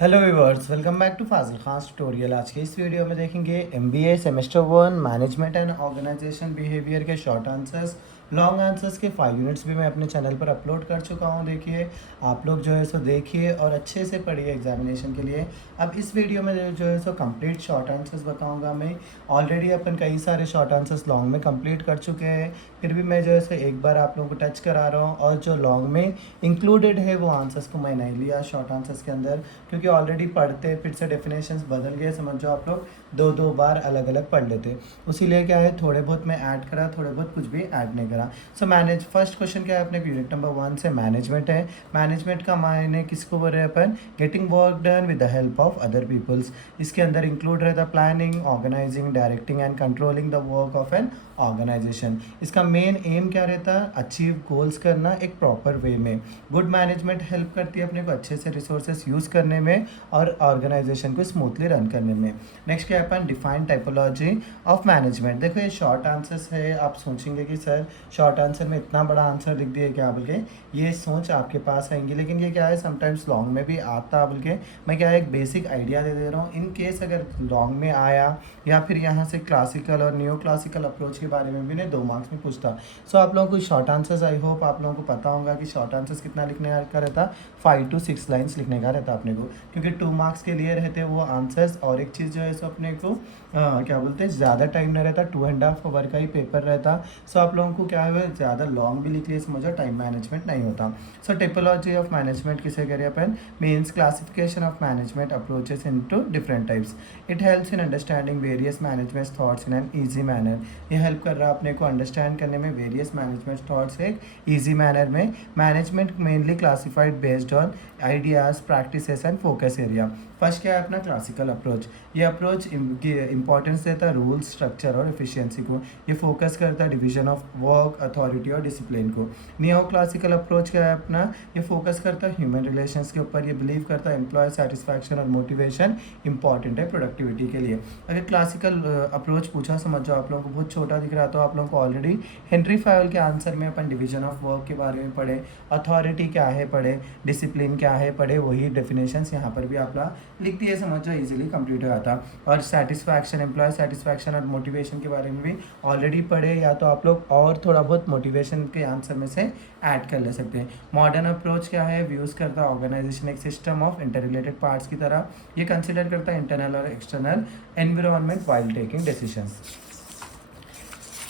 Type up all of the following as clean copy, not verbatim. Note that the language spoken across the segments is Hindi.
Hello viewers, welcome back to Fazil Khan tutorial. आज के इस वीडियो में देखेंगे MBA semester 1 management and organization behaviour के शॉर्ट आंसर्स। लॉन्ग आंसर्स के 5 यूनिट्स भी मैं अपने चैनल पर अपलोड कर चुका हूं। देखिए, आप लोग जो है सो देखिए और अच्छे से पढ़िए एग्जामिनेशन के लिए। अब इस वीडियो में जो है सो कंप्लीट शॉर्ट आंसर्स बताऊंगा मैं। ऑलरेडी अपन कई सारे शॉर्ट आंसर्स लॉन्ग में कंप्लीट कर चुके हैं, फिर भी मैं जो है सो एक बार आप लोगों को टच करा रहा हूँ। और जो लॉन्ग में इंक्लूडेड है वो आंसर्स को मैं नहीं लिया शॉर्ट आंसर्स के अंदर, क्योंकि ऑलरेडी पढ़ते फिर से डेफिनेशंस बदल गए। समझो आप लोग दो दो बार अलग अलग पढ़ लेते, उसीलिए क्या है थोड़े बहुत मैं ऐड करा, थोड़े बहुत कुछ भी ऐड नहीं करा। सो मैनेज फर्स्ट क्वेश्चन क्या है अपने यूनिट नंबर 1 से मैनेजमेंट है। मैनेजमेंट का मायने किसको बोल रहे हैं अपन? Getting work done with the help of other peoples. इसके अंदर इंक्लूड रहता planning, organising, directing and controlling the work of an organisation. इसका मेन एम क्या रहता है? अचीव गोल्स करना एक प्रॉपर वे में। गुड मैनेजमेंट हेल्प करती है अपने को अच्छे से रिसोर्सेस यूज़ करने में और ऑर्गेनाइजेशन को स्मूथली रन करने में। नेक्स्ट क्या है अपन? Define typology of management. देखो ये शॉर्ट आंसर्स है। आप सोचेंगे कि सर शॉर्ट आंसर में इतना बड़ा आंसर लिख दिए क्या बोल के, ये सोच आपके पास आएंगी, लेकिन ये क्या है समटाइम्स लॉन्ग में भी आता बोल के मैं क्या है एक बेसिक आइडिया दे दे रहा हूँ। इन केस अगर लॉन्ग में आया या फिर यहाँ से क्लासिकल और न्यू क्लासिकल अप्रोच के बारे में भी ने 2 मार्क्स में पूछता। सो आप लोगों को शॉर्ट आंसर्स, आई होप आप लोगों को पता होगा कि शॉर्ट आंसर्स कितना लिखने का रहता, 5 to 6 लाइन्स लिखने का रहता अपने को, क्योंकि 2 मार्क्स के लिए रहते वो आंसर्स। और एक चीज़ जो है सो अपने को क्या बोलते हैं, ज़्यादा टाइम नहीं रहता, 2.5 आवर का ही पेपर रहता। सो आप लोगों को क्या है ज़्यादा लॉन्ग भी लिख लिए समझो, टाइम मैनेजमेंट नहीं होता। सो टिपोलॉजी ऑफ मैनेजमेंट किसे करें अपन? Means classification of management approaches into different types. It helps in understanding various management thoughts in an easy manner. ये हेल्प कर रहा है अपने को अंडरस्टैंड करने में वेरियस मैनेजमेंट थॉट्स एक ईजी मैनर में। Management mainly classified based on ideas, practices and focus area. First क्या है अपना? Classical approach. ये अप्रोच इंपॉर्टेंस देता है रूल, स्ट्रक्चर और एफिशिएंसी को। ये फोकस करता है डिवीजन ऑफ वर्क, अथॉरिटी और डिसिप्लिन को। नियो क्लासिकल अप्रोच क्या है अपना? ये फोकस करता है ह्यूमन रिलेशंस के ऊपर। ये बिलीव करता है एम्प्लॉय सेटिस्फैक्शन और मोटिवेशन इंपॉर्टेंट है प्रोडक्टिविटी के लिए। अगर क्लासिकल अप्रोच पूछा समझो आप लोगों को बहुत छोटा दिख रहा, तो आप लोगों को ऑलरेडी हेनरी फायोल के आंसर में अपन डिवीजन ऑफ वर्क के बारे में पढ़े, अथॉरिटी क्या है पढ़े, डिसिप्लिन क्या है पढ़े, वही डेफिनेशंस यहाँ पर भी आप लिख दिए समझो, इजीली कंप्लीट हो जाता। और सेटिस्फैक्शन, एम्प्लॉय सेटिस्फैक्शन और मोटिवेशन के बारे में भी ऑलरेडी पढ़े, या तो आप लोग और थोड़ा बहुत मोटिवेशन के आंसर में से ऐड कर ले सकते हैं। मॉडर्न अप्रोच क्या है? व्यूज़ करता है ऑर्गेनाइजेशन एक सिस्टम ऑफ इंटररिलेटेड पार्ट्स की तरह। ये कंसिडर करता है इंटरनल और external environment while taking decisions.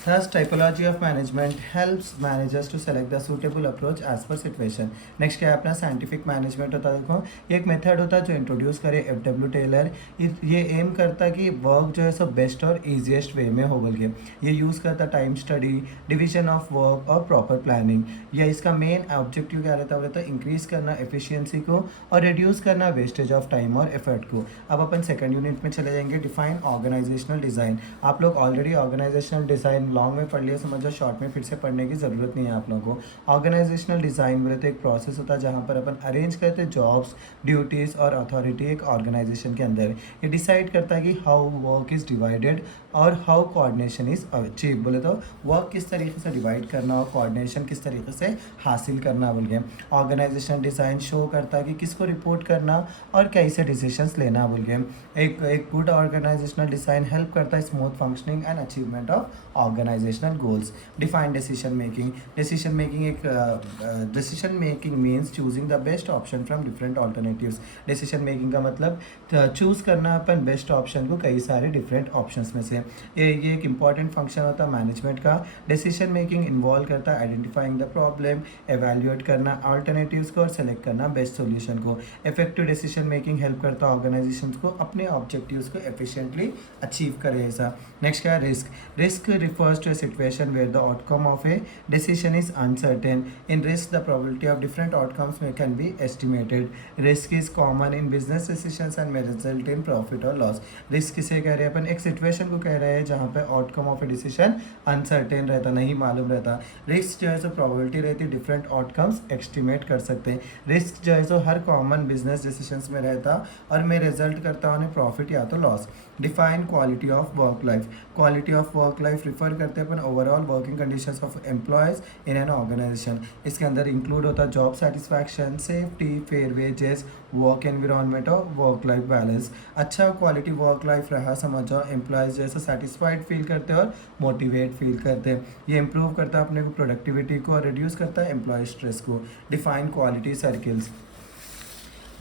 Thus, typology of management helps managers to select the suitable approach as per situation. Next क्या है अपना? साइंटिफिक मैनेजमेंट होता है। देखो एक मेथड होता है जो इंट्रोड्यूस करे एफ.डब्ल्यू. टेलर। ये एम करता है कि वर्क जो है सब बेस्ट और ईजिएस्ट वे में हो बोल के। ये यूज़ करता है time study, division of work और प्रॉपर प्लानिंग। या इसका मेन ऑब्जेक्टिव क्या रहता है? इंक्रीज करना एफिशिएंसी को और रिड्यूस करना वेस्टेज ऑफ टाइम और एफर्ट को। अब अपन सेकंड यूनिट में चले जाएंगे, डिफाइन ऑर्गेनाइजेशनल डिज़ाइन। आप लोग ऑलरेडी ऑर्गेनाइजेशनल डिज़ाइन लॉन्ग में पढ़ लिया समझो, शॉर्ट में फिर से पढ़ने की ज़रूरत नहीं है आप लोगों को। ऑर्गेनाइजेशनल डिज़ाइन बोले तो एक प्रोसेस होता है जहाँ पर अपन अरेंज करते हैं जॉब्स, ड्यूटीज़ और अथॉरिटी एक ऑर्गेनाइजेशन के अंदर। ये डिसाइड करता है कि हाउ वर्क इज़ डिवाइडेड और हाउ कोऑर्डिनेशन इज़ अचीव। बोले तो वर्क किस तरीके से डिवाइड करना और कोऑर्डिनेशन किस तरीके से हासिल करना बोल के। ऑर्गेनाइजेशनल डिज़ाइन शो करता है कि किसको रिपोर्ट करना और कैसे डिसीजंस लेना बोल के। एक गुड ऑर्गेनाइजेशनल डिज़ाइन हेल्प करता है smooth functioning and achievement of organizational goals. Define decision making. Decision making एक decision making means choosing the best option from different alternatives. Decision making का मतलब चूज़ करना अपन बेस्ट ऑप्शन को कई सारे डिफरेंट ऑप्शंस में से। ये एक इंपॉर्टेंट फंक्शन होता है मैनेजमेंट का। डिसीजन मेकिंग इन्वॉल्व करता है आइडेंटिफाइंग द प्रॉब्लम, एवेल्यूएट करना अल्टरनेटिव्स को और सेलेक्ट करना बेस्ट सोल्यूशन को। इफेक्टिव डिसीजन मेकिंग हेल्प करता है ऑर्गेनाइजेशन को अपने ऑब्जेक्टिव्स को एफिशिएंटली अचीव करे ऐसा। नेक्स्ट क्या है? Risk. Risk refers to a situation where the outcome of a decision is uncertain. In risk, the probability of different outcomes can be estimated. Risk is common in business decisions and may result in profit or loss. Risk किसे कह रहे हैं अपन? एक सिचुएशन को कह रहे हैं जहाँ पे outcome of a decision uncertain रहता, नहीं मालूम रहता। रिस्क जो है सो प्रोबेबिलिटी रहती है डिफरेंट आउटकम्स एस्टिमेट कर सकते हैं। रिस्क जो है सो हर कॉमन बिजनेस डिसीजंस में रहता और में रिजल्ट करता उन्हें प्रॉफिट या तो loss. Define quality of work life. Quality of work life refer करते हैं अपन overall working conditions of employees in an organization. इसके अंदर इंक्लूड होता है job satisfaction, safety, fair wages, work environment और वर्क लाइफ बैलेंस। अच्छा क्वालिटी वर्क लाइफ रहा समझ जाओ, एम्प्लॉयज़ जैसे सेटिस्फाइड फील करते हैं और मोटिवेट फील करते हैं। ये इंप्रूव करता है अपने को प्रोडक्टिविटी को और रिड्यूस करता है एम्प्लॉय स्ट्रेस को। Define quality circles.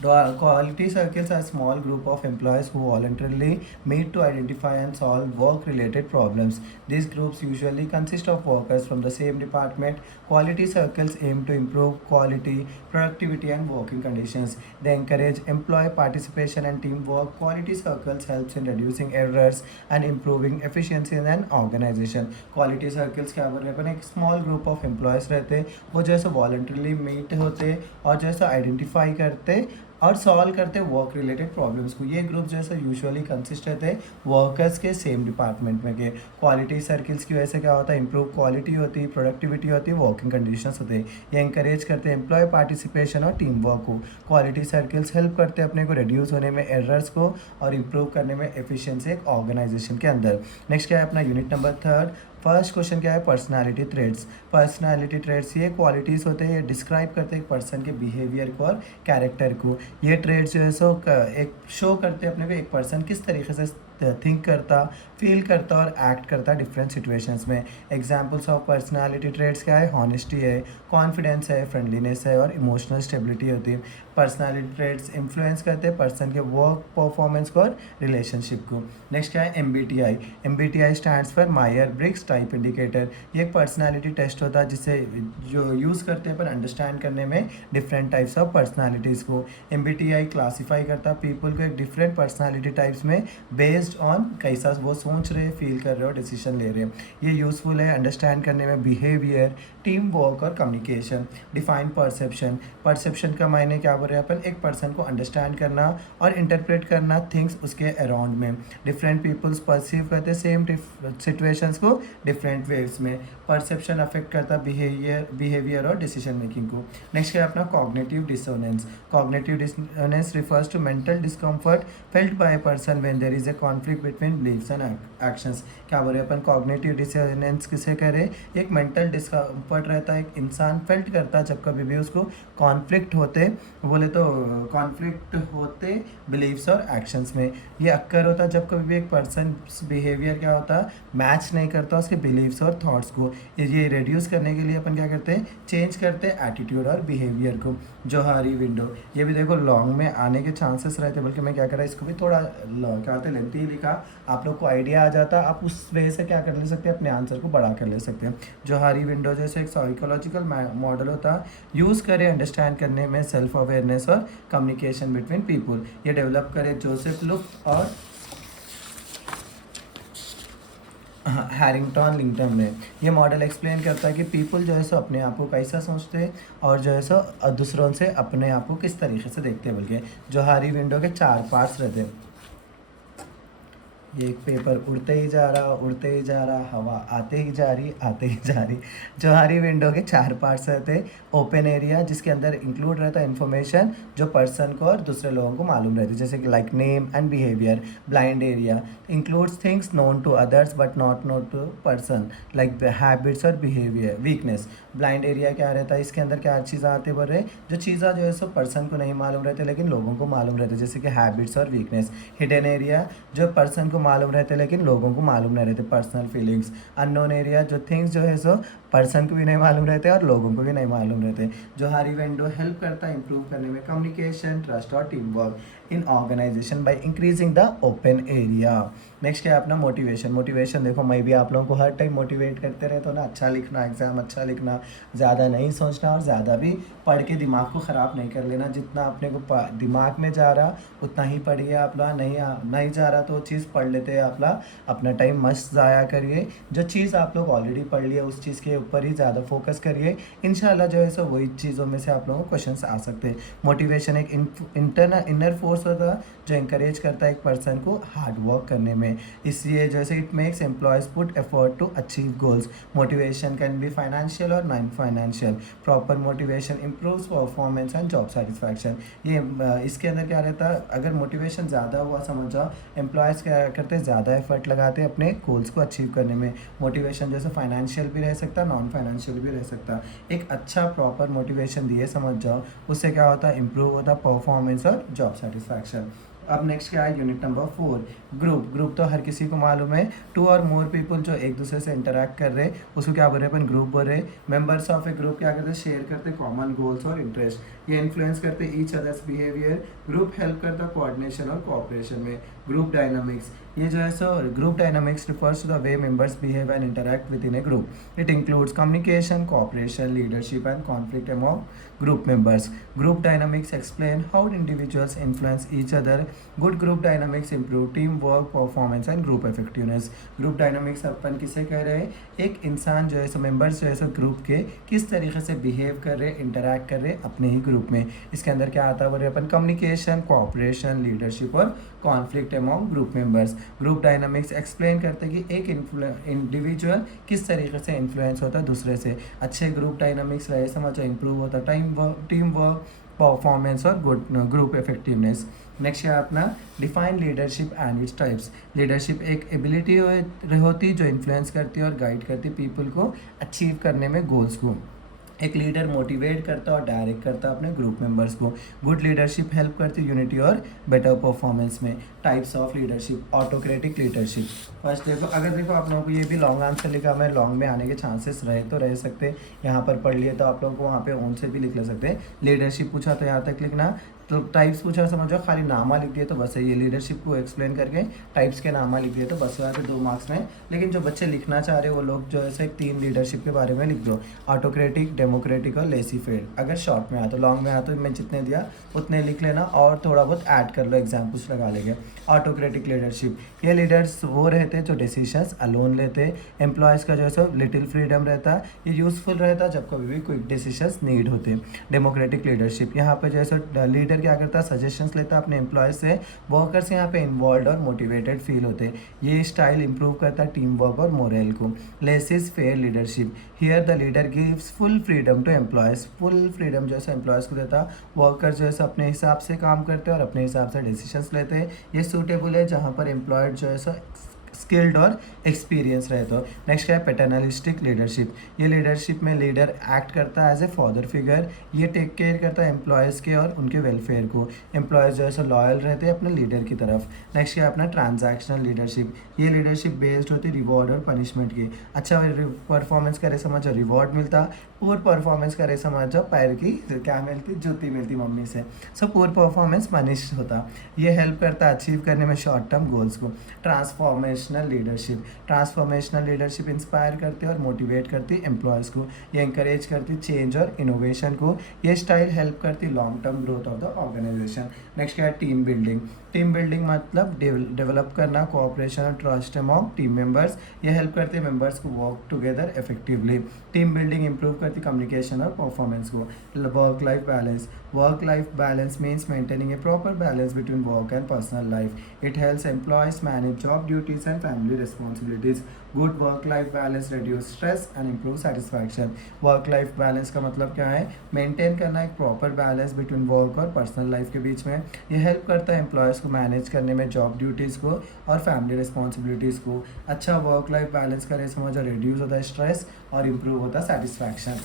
Quality circles are a small group of employees who voluntarily meet to identify and solve work-related problems. These groups usually consist of workers from the same department. Quality circles aim to improve quality, productivity, and working conditions. They encourage employee participation and teamwork. Quality circles helps in reducing errors and improving efficiency in an organization. Quality circles क्या बोल रहे हैं अपन, एक small group of employees रहते हैं, वो जैसे voluntarily meet होते और जैसे identify करते और सॉल्व करते वर्क रिलेटेड प्रॉब्लम्स को। ये ग्रुप जैसे यूजुअली कंसिस्ट रहते हैं वर्कर्स के सेम डिपार्टमेंट में के। क्वालिटी सर्किल्स की वजह से क्या होता है, इंप्रूव क्वालिटी होती है, प्रोडक्टिविटी होती है, वर्किंग कंडीशंस होते हैं। ये इंकरेज करते हैं एम्प्लॉय पार्टिसिपेशन और टीम वर्क को। क्वालिटी सर्किल्स हेल्प करते हैं अपने को रिड्यूस होने में एरर्स को और इम्प्रूव करने में एफिशिएंसी एक ऑर्गेनाइजेशन के अंदर। नेक्स्ट क्या है अपना यूनिट नंबर 3। फर्स्ट क्वेश्चन क्या है, पर्सनालिटी ट्रेड्स। पर्सनालिटी ट्रेड्स ये क्वालिटीज़ होते हैं, ये डिस्क्राइब करते हैं एक पर्सन के बिहेवियर को और कैरेक्टर को। ये ट्रेड्स जो है सो एक शो करते हैं अपने को एक पर्सन किस तरीके से थिंक करता, फील करता और एक्ट करता डिफरेंट सिचुएशंस में। एग्जांपल्स ऑफ पर्सनालिटी ट्रेड्स क्या है, हॉनेस्टी है, कॉन्फिडेंस है, फ्रेंडलीनेस है और इमोशनल स्टेबिलिटी होती है। पर्सनालिटी ट्रेड्स इन्फ्लुएंस करते हैं पर्सन के वर्क परफॉर्मेंस को और रिलेशनशिप को। नेक्स्ट क्या है, MBTI। MBTI stands for Mayar Briggs type indicator. ये एक पर्सनालिटी टेस्ट होता है जिसे जो यूज़ करते हैं पर अंडरस्टैंड करने में डिफरेंट टाइप्स ऑफ पर्सनालिटीज़ को। MBTI क्लासीफाई करता है पीपल को एक डिफरेंट पर्सनालिटी टाइप्स में बेस्ड ऑन कैसा वो सोच रहे, फील कर रहे हो, डिसीजन ले रहे हैं। ये यूज़फुल है अंडरस्टैंड करने में बिहेवियर, टीम वर्क और कम्युनिकेशन। Define perception. परसेप्शन का मायने क्या बोल रहे हैं अपन, एक पर्सन को अंडरस्टैंड करना और इंटरप्रेट करना थिंग्स उसके अराउंड में। डिफरेंट पीपल्स परसीव करते हैं सेम सिचुएशंस को डिफरेंट वेव्स में। परसेप्शन अफेक्ट करता बिहेवियर और डिसीजन मेकिंग को। नेक्स्ट क्या है अपना cognitive dissonance. Cognitive dissonance refers to mental discomfort felt by a person when there is a conflict between beliefs and actions. क्या बोल रहे हैं अपन, कॉग्निटिव डिसोनेंस किसे कह रहे हैं, एक मेंटल डिस्कम्फर्ट रहता है, एक इंसान फेल्ट करता है जब कभी भी उसको कॉन्फ्लिक्ट होते, बोले तो कॉन्फ्लिक्ट होते बिलीव्स और एक्शंस में। ये अक्कर होता है जब कभी भी एक पर्सन बिहेवियर क्या होता है, मैच नहीं करता उसके बिलीव्स और थॉट्स को। ये रिड्यूस करने के लिए अपन क्या करते हैं, चेंज करते हैं एटीट्यूड और बिहेवियर को। जोहारी विंडो, ये भी देखो लॉन्ग में आने के चांसेस रहते हैं, बल्कि मैं क्या करा इसको भी थोड़ा क्या कहते हैं लेंथी लिखा, आप लोग को आइडिया आ जाता, आप उस वे से क्या कर ले सकते हैं, अपने आंसर को बड़ा कर ले सकते हैं। जोहारी विंडो जैसे एक साइकोलॉजिकल मॉडल होता है, यूज़ करें अंडरस्टैंड करने में सेल्फ अवेयरनेस और कम्युनिकेशन बिटवीन पीपल। ये डेवलप करे जोसेफ लुफ्ट और हैरिंगटन लिंकटन ने। ये मॉडल एक्सप्लेन करता है कि पीपल जो है सो अपने आप को कैसा सोचते हैं और जो है सो दूसरों से अपने आप को किस तरीके से देखते हैं। बल्कि जोहारी विंडो के 4 पार्ट्स रहते हैं। ये एक पेपर उड़ते ही जा रहा, हवा आते ही जा रही। जोहारी विंडो के 4 पार्ट्स रहते हैं। ओपन एरिया जिसके अंदर इंक्लूड रहता है इन्फॉर्मेशन जो पर्सन को और दूसरे लोगों को मालूम रहती है, जैसे कि like name and behaviour. Blind area includes things known to others but not known to person like habits और बिहेवियर। वीकनेस, ब्लाइंड एरिया क्या रहता है, इसके अंदर क्या चीज़ें आते बोल रहे, जो चीज़ें जो है सो पर्सन को नहीं मालूम रहते लेकिन लोगों को मालूम रहते, जैसे कि हैबिट्स और वीकनेस। हिडन एरिया जो पर्सन को मालूम रहते लेकिन लोगों को मालूम नहीं रहते, पर्सनल फीलिंग्स। अननोन एरिया जो थिंग्स जो है सो पर्सन को भी नहीं मालूम रहते और लोगों को भी नहीं मालूम रहते। जोहारी विंडो हेल्प करता है इंप्रूव करने में कम्युनिकेशन, ट्रस्ट और team work in organization by increasing the open area. Next क्या है अपना मोटिवेशन। मोटिवेशन देखो मैं भी आप लोगों को हर टाइम मोटिवेट करते रहता हूँ ना, अच्छा लिखना, एग्जाम अच्छा लिखना, ज़्यादा नहीं सोचना और ज़्यादा भी पढ़ के दिमाग को ख़राब नहीं कर लेना। जितना अपने को दिमाग में जा रहा उतना ही पढ़िए आप लोग, नहीं जा रहा तो चीज़ पढ़ लेते हैं आप लोग, अपना टाइम मस्त ज़ाया करिए। जो चीज़ आप लोग ऑलरेडी पढ़ लिए उस चीज़ के ऊपर ही ज़्यादा फोकस करिए, इंशाल्लाह जो है सो वही चीज़ों में से आप लोगों को क्वेश्चंस आ सकते हैं। मोटिवेशन एक इनर फोर्स होता है जो इंकरेज करता है एक पर्सन को हार्ड वर्क करने में, इसलिए जैसे it makes employees put effort to achieve goals. Motivation can be financial और non financial. Proper motivation improves performance and job satisfaction. ये इसके अंदर क्या रहता है, अगर मोटिवेशन ज़्यादा हुआ समझ जाओ, एम्प्लॉयज़ क्या करते हैं, ज़्यादा एफर्ट लगाते हैं अपने गोल्स को अचीव करने में। मोटिवेशन जैसे फाइनेंशियल भी रह सकता है, नॉन फाइनेंशियल भी रह सकता है। एक अच्छा प्रॉपर मोटिवेशन दिए समझ जाओ, उससे क्या होता है, इम्प्रूव होता है परफॉर्मेंस और जॉब सेटिस्फैक्शन। अब नेक्स्ट क्या है, यूनिट नंबर 4, ग्रुप। ग्रुप तो हर किसी को मालूम है, 2 और मोर पीपल जो एक दूसरे से इंटरेक्ट कर रहे, उसको क्या बोल रहे हैं अपन, ग्रुप बोल रहे। मेंबर्स ऑफ ए ग्रुप क्या करते हैं, शेयर करते कॉमन गोल्स और इंटरेस्ट, ये इन्फ्लुएंस करते each others behaviour. Group help करता कोऑर्डिनेशन और कोऑपरेशन में। ग्रुप डायनामिक्स, ये जो है so group dynamics refers to the way members behave and interact within a group. It includes communication, cooperation, leadership and conflict among group members. Group dynamics explain how individuals influence each other. Good group dynamics improve teamwork, performance and group effectiveness. Group dynamics अपन किसे कह रहे हैं, एक इंसान जो है सो मेंबर्स जो है सो ग्रुप के किस तरीके से बिहेव कर रहे, इंटरैक्ट कर रहे अपने ही ग्रुप में। इसके अंदर क्या आता है, बोले अपन कम्युनिकेशन, कोऑपरेशन, लीडरशिप और conflict among group members. Group dynamics explain करते हैं कि एक इंडिविजुअल किस तरीके से इन्फ्लुएंस होता है दूसरे से। अच्छे ग्रुप डायनामिक्स रहे समझो, इंप्रूव होता टीम वर्क, परफॉर्मेंस और गुड ग्रुप इफेक्टिवनेस। नेक्स्ट है अपना define leadership and its types. Leadership एक एबिलिटी होती है जो इन्फ्लुएंस करती है और गाइड करती है पीपल को अचीव करने में गोल्स को। एक लीडर मोटिवेट करता है और डायरेक्ट करता है अपने ग्रुप मेंबर्स को। गुड लीडरशिप हेल्प करती है यूनिटी और बेटर परफॉर्मेंस में। Types of leadership, autocratic leadership. First देखो, अगर देखो आप लोगों को ये भी लॉन्ग आंसर लिखा, मैं लॉन्ग में आने के चांसेस रहे तो रह सकते, यहाँ पर पढ़ लिए तो आप लोगों को वहाँ पे ओन से भी लिख ले सकते हैं। लीडरशिप पूछा तो यहाँ तक लिखना, तो टाइप्स पूछा समझो, खाली नामा लिख दिए तो बस है, ये लीडरशिप को एक्सप्लेन करके टाइप्स के नामा लिख दिए तो बस, यहाँ पे 2 मार्क्स में। लेकिन जो बच्चे लिखना चाह रहे हैं वो लोग जो है 3 लीडरशिप के बारे में लिख दो, ऑटोक्रेटिक, डेमोक्रेटिक और लेसी फेड। अगर शॉर्ट में आया तो, लॉन्ग में आया तो मैं जितने दिया उतने लिख लेना और थोड़ा बहुत ऐड कर लो, एग्जाम कुछ लगा लेंगे। ऑटोक्रेटिक लीडरशिप, ये लीडर्स वो रहते हैं जो डिसीजंस अलोन लेते हैं। एम्प्लॉयज़ का जो है सो लिटिल फ्रीडम रहता है, ये यूज़फुल रहता है जब कभी भी क्विक डिसीजंस नीड होते हैं। डेमोक्रेटिक लीडरशिप, यहाँ पर जो है सो लीडर क्या करता है, सजेशंस लेता है अपने एम्प्लॉयज़ से। वर्कर्स यहाँ पे इन्वॉल्व और मोटिवेटेड फील होते हैं। ये स्टाइल इंप्रूव करता है टीम वर्क और मोरल को। Laissez faire leadership, here the leader gives full freedom to employees. Full freedom जो है एम्प्लॉयज़ को देता है। वर्कर्स जो है अपने हिसाब से काम करते हैं और अपने हिसाब से डिसीजंस लेते हैं। ये सूटेबल है जहाँ पर एम्प्लॉयड जो है स्किल्ड और एक्सपीरियंस रहे तो। नेक्स्ट क्या है, पैटर्नलिस्टिक लीडरशिप। ये लीडरशिप में लीडर एक्ट करता है एज ए फादर फिगर। ये टेक केयर करता है एम्प्लॉयज़ के और उनके वेलफेयर को। एम्प्लॉयज़ जो है सो लॉयल रहते हैं अपने लीडर की तरफ। नेक्स्ट क्या है अपना ट्रांजैक्शनल लीडरशिप। ये लीडरशिप बेस्ड होती है रिवॉर्ड और पनिशमेंट की। अच्छा परफॉर्मेंस करे समझो रिवॉर्ड मिलता, पुअर परफॉर्मेंस करे समझो पैर की क्या मिलती, जूती मिलती मम्मी से। सो पुअर परफॉर्मेंस पनिश होता। ये हेल्प करता है अचीव करने में शॉर्ट टर्म गोल्स को। ट्रांसफॉर्मेशनल लीडरशिप इंस्पायर करती है और मोटिवेट करती है एम्प्लॉयज़ को। ये इंकरेज करती चेंज और इनोवेशन को। ये स्टाइल हेल्प करती long term growth of the organization. Next क्या है, टीम बिल्डिंग। टीम बिल्डिंग मतलब डेवलप करना कोऑपरेशन और ट्रस्ट अमॉन्ग टीम मेंबर्स। ये हेल्प करते हैं मेंबर्स को work together effectively. Team building improve करती कम्युनिकेशन और परफॉर्मेंस को। Work life balance means maintaining a proper balance between work and personal life. It helps employees manage job duties and family responsibilities. Good work life balance reduce stress and improve satisfaction. Work life balance का मतलब क्या है, मेंटेन करना एक प्रॉपर बैलेंस बिटवीन वर्क और पर्सनल लाइफ के बीच में। ये हेल्प करता है एम्प्लॉयज़ को मैनेज करने में जॉब ड्यूटीज़ को और फैमिली रिस्पॉन्सिबिलिटीज़ को। अच्छा वर्क लाइफ बैलेंस करें समझो, रिड्यूस होता है स्ट्रेस और इम्प्रूव होता है सेटिस्फैक्शन।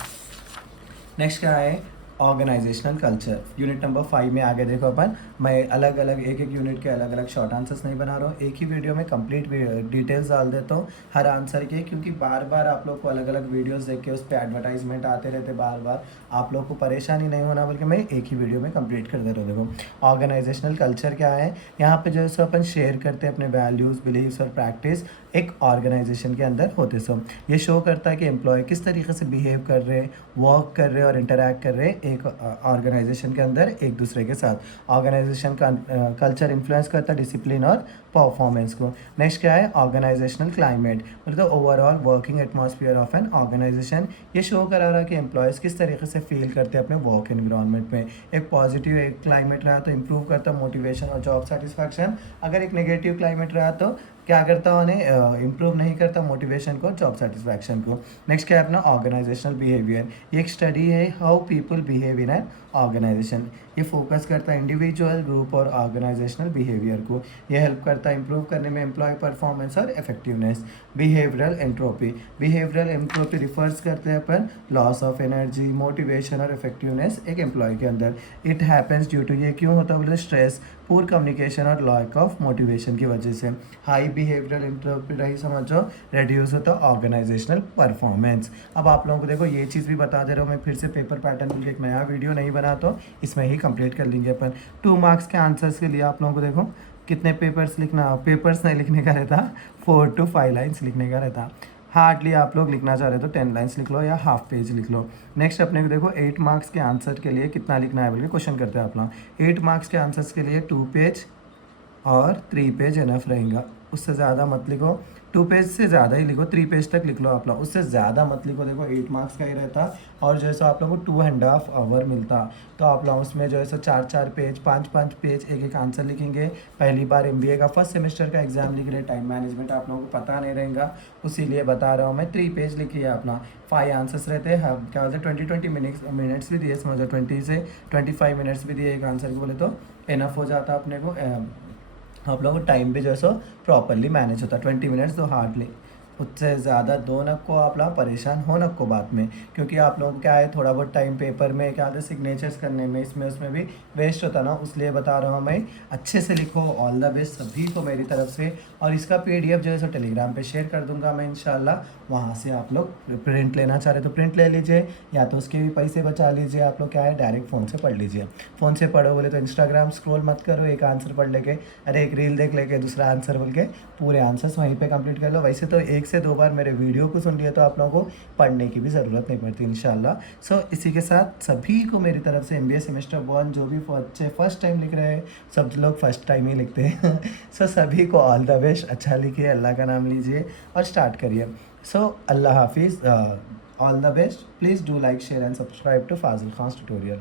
नेक्स्ट क्या है, ऑर्गेनाइजेशनल कल्चर। यूनिट नंबर 5 में आगे देखो अपन, मैं अलग अलग एक यूनिट के अलग अलग शॉर्ट आंसर्स नहीं बना रहा हूँ, एक ही वीडियो में कंप्लीट डिटेल्स डाल देता हूँ हर आंसर के, क्योंकि बार बार आप लोग को अलग अलग वीडियोस देख के उस पर एडवर्टाइजमेंट आते रहते बार बार, आप लोग को परेशानी नहीं होना, बल्कि मैं एक ही वीडियो में कंप्लीट कर दे रहा हूँ। देखो ऑर्गेनाइजेशनल कल्चर क्या है, यहाँ पे जो है अपन शेयर करते हैं अपने वैल्यूज़, बिलीव्स और प्रैक्टिस एक ऑर्गेनाइजेशन के अंदर होते सो। ये शो करता है कि एम्प्लॉय किस तरीके से बिहेव कर रहे, वर्क कर रहे और इंटरैक्ट कर रहे एक ऑर्गेनाइजेशन के अंदर एक दूसरे के साथ। ऑर्गेनाइजेशन का कल्चर इन्फ्लुएंस करता है डिसिप्लिन और परफॉर्मेंस को। नेक्स्ट क्या है, ऑर्गेनाइजेशनल क्लाइमेट, मतलब overall working atmosphere of an organization. ये शो करा रहा है कि एम्प्लॉयज़ किस तरीके से फील करते हैं अपने वर्क एनवायरनमेंट में। एक पॉजिटिव एक क्लाइमेट रहा तो इंप्रूव करता मोटिवेशन और जॉब सेटिस्फैक्शन। अगर एक नेगेटिव क्लाइमेट रहा तो क्या करता है, उन्हें इंप्रूव नहीं करता मोटिवेशन को, जॉब सेटिस्फैक्शन को। नेक्स्ट क्या है अपना ऑर्गेनाइजेशनल बिहेवियर। ये एक स्टडी है how people behave in an organization. ये फोकस करता है इंडिविजुअल, ग्रुप और ऑर्गेनाइजेशनल बिहेवियर को। ये हेल्प करता है इंप्रूव करने में एम्प्लॉय परफॉर्मेंस और effectiveness. Behavioural entropy, behavioural entropy refers करते हैं अपन लॉस ऑफ एनर्जी, मोटिवेशन और इफेक्टिवनेस एक एम्प्लॉय के अंदर। इट हैपेंस ड्यू टू, ये क्यों होता है बोले, स्ट्रेस, पुअर कम्युनिकेशन और लैक ऑफ मोटिवेशन की वजह से। हाई बिहेवियरल एंट्रोपी रही समझो, रिड्यूस होता है ऑर्गेनाइजेशनल परफॉर्मेंस। अब आप लोगों को देखो ये चीज़ भी बता दे रहा हूँ मैं फिर से, पेपर पैटर्न मिलकर एक नया वीडियो नहीं बना तो इसमें ही कंप्लीट कर लेंगे अपन। 2 मार्क्स के आंसर्स के लिए आप लोगों को देखो कितने पेपर्स लिखना, पेपर्स नहीं लिखने का रहता, 4 to 5 लाइन्स लिखने का रहता। हार्डली आप लोग लिखना चाह रहे हो तो 10 लाइन्स लिख लो या हाफ पेज लिख लो। नेक्स्ट अपने को देखो 8 मार्क्स के आंसर के लिए कितना लिखना है बोल के क्वेश्चन करते हैं आप लोग। 8 मार्क्स के आंसर्स के लिए 2 पेज और 3 पेज इनफ रहेगा, उससे ज़्यादा मत लिखो। 2 पेज से ज़्यादा ही लिखो, 3 पेज तक लिख लो आप लोग, उससे ज़्यादा मत लिखो। देखो 8 मार्क्स का ही रहता और जैसा आप लोगों को 2.5 आवर मिलता तो आप लोग उसमें जो है सो 4-4 पेज, 5-5 पेज एक एक आंसर लिखेंगे। पहली बार MBA का फर्स्ट सेमेस्टर का एग्जाम लिख रहे, टाइम मैनेजमेंट आप लोगों को पता नहीं रहेगा, इसीलिए बता रहा हूँ मैं। 3 पेज लिखिए अपना, 5 आंसर्स रहते हैं, क्या बोलते हैं 20-20 मिनट्स भी दिए, समझो 20 से 25 मिनट्स भी दिए एक आंसर को बोले तो इनफ हो जाता अपने को। आप लोगों को टाइम भी जो है सो प्रॉपरली मैनेज होता है। 20 मिनट्स तो हार्डली, उससे ज़्यादा दो न को आप लोग परेशान हो न को बात में, क्योंकि आप लोग क्या है थोड़ा बहुत टाइम पेपर में क्या होता है सिग्नेचर्स करने में, इसमें उसमें भी वेस्ट होता ना, इसलिए बता रहा हूँ मैं। अच्छे से लिखो, ऑल द बेस्ट सभी को मेरी तरफ से। और इसका PDF जो है सो टेलीग्राम पे शेयर कर दूंगा मैं इंशाल्लाह, वहाँ से आप लोग प्रिंट लेना चाह रहे तो प्रिंट ले लीजिए, या तो उसके भी पैसे बचा लीजिए। आप लोग क्या है डायरेक्ट फ़ोन से पढ़ लीजिए। फ़ोन से पढ़ो बोले तो इंस्टाग्राम स्क्रॉल मत करो, एक आंसर पढ़ लेके, अरे एक रील देख लेके दूसरा आंसर बोल के पूरे आंसर्स वहीं पे कंप्लीट कर लो। वैसे तो 1 से 2 बार मेरे वीडियो को सुन लिया तो आप लोगों को पढ़ने की भी ज़रूरत नहीं पड़ती इंशाल्लाह। सो इसी के साथ सभी को मेरी तरफ से MBA सेमेस्टर 1 जो भी बच्चे फर्स्ट टाइम लिख रहे हैं, सब लोग फर्स्ट टाइम ही लिखते हैं सो सभी को ऑल द बेस्ट, अच्छा लिखिए, अल्लाह का नाम लीजिए और स्टार्ट करिए। सो अल्लाह हाफिज़, all the best. Please do like, share and subscribe to Fazil Khan tutorial.